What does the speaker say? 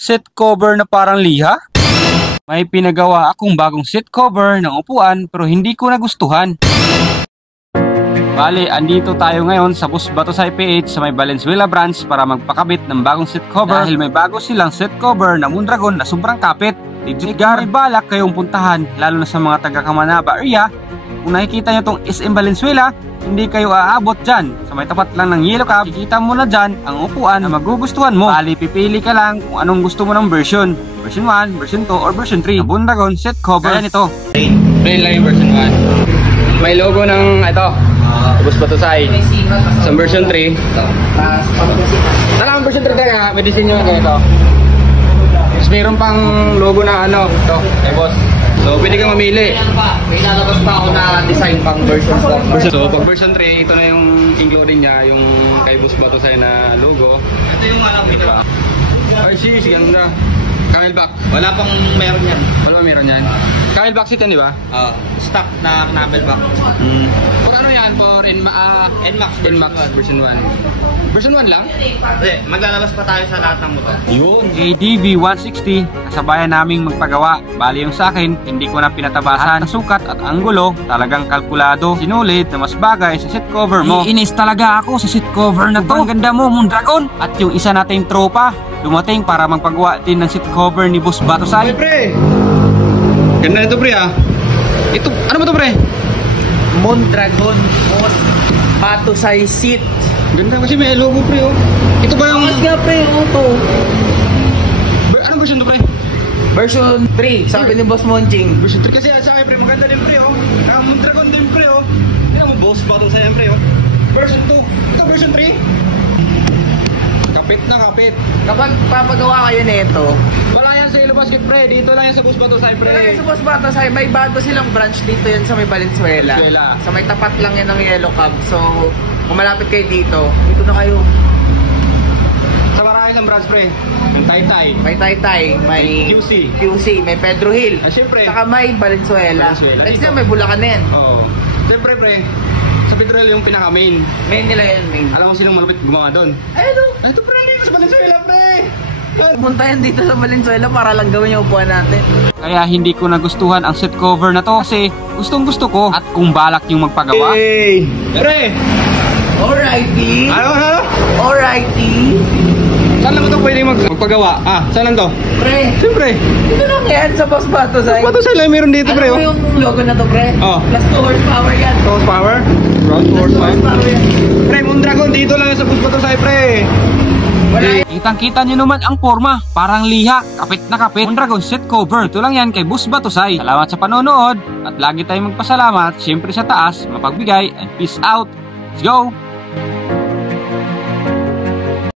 Seat cover na parang liha? May pinagawa akong bagong seat cover ng upuan pero hindi ko nagustuhan. Bale, andito tayo ngayon sa Bus Batusay PH sa may Valenzuela branch para magpakabit ng bagong seat cover dahil may bago silang seat cover na Mondragon na sobrang kapit. May balak kayong puntahan lalo na sa mga taga Kamanaba area. Kung nakikita nyo tong SM Valenzuela, hindi kayo aabot dyan. Sa may tapat lang ng Yellow Cab, kikita mo na dyan ang upuan na magugustuhan mo. Bali, pipili ka lang kung anong gusto mo ng version. Version 1, version 2, or version 3. Mondragon seat cover. Kaya nito. Plain lang yung version 1. May logo ng ito. Bus Batusay. Sa version 3. Talagang version 3 talaga. May disenyo nga ganito. Tapos mayroon pang logo na ano. Ito. Boss. So, pwede kang mamili. May lalabas pa ako na design pang version 4. So, pag version 3, ito na yung including niya, yung kay Bus Batusay na logo. Ito yung alam ko. Ay, sis, ganda. Camelback. Wala pang meron yan. Wala pa meron yan. Camelback seat yan, di ba? Stock na camelback. Kung ano yan, for NMAX version 1. Version 1 lang? Hindi, maglalabas pa tayo sa lahat ng motor. Yun. ADV 160, kasabayan naming magpagawa. Bali yung sa akin, hindi ko na pinatabasan. Ang sukat at anggulo, talagang kalkulado. Sinulit na mas bagay sa seat cover mo. Iinis talaga ako sa seat cover na to. Ang ganda mo, Mondragon. At yung isa nating tropa, dumating para magpagawa din ng seat cover ni Bus Batusay. Pre! Ganda ito, pre, ah. Ito, ano ba ito, pre? Mondragon Bus Batusay seat. Ganda kasi may logo, pre, oh. Ito ba yung... Mas nga, pre, ito. Anong version to, pre? Version 3, sabi ni Boss Monching. Version 3 kasi sa akin, pre, maganda din, pre, oh. Mondragon din, pre, oh. Kaya mo, Bus Batusay, pre, oh. Version 2. Ito, version 3. Kapit na kapit. Kapag papagawa kayo nito, wala yan sa Ilobos, pre. Dito lang yan sa Bus Batusay, pre. wala yan sa Bus Batusay, may bago silang branch dito yan sa may Valenzuela. Sa may tapat lang yan ng Yellow Cab. So, kung malapit kayo dito na kayo. Sa marami ng branch, pre. Yung Taytay. May Taytay, may QC, may Pedro Hill. Siyempre. Saka may Valenzuela. At sila may Bulacan din. Oo. Siyempre, pre. Sa Pedro Hill yung pinaka-main. Main nila yan, main. Alam mo sinong malupit gumawa doon? Ano? Ito, pre. Sa Valenzuela, pre. Punta yan dito sa Valenzuela para lang gawin yung upuan natin. Kaya hindi ko nagustuhan ang seat cover na to kasi gustong gusto ko at kung balak yung magpagawa. Hey! Pre! Alrighty! Ano? Alrighty! Saan lang ito pwede magpagawa? Saan lang to? Pre! Siyempre! Dito lang yan sa Bus Batusay. Bus Batusay lang meron dito, pre. Ano yung logo na to, pre? Plus 2 horsepower yan. 2 horsepower? Plus 2 horsepower yan. Pre, Mondragon dito lang sa Bus Batusay, pre. Kitang-kita nyo naman ang forma, parang liha, kapit na kapit. Mondragon seat cover, ito lang yan kay Bus Batusay. Salamat sa panonood at lagi tayong magpasalamat, syempre sa taas, mapagbigay, and peace out. Let's go!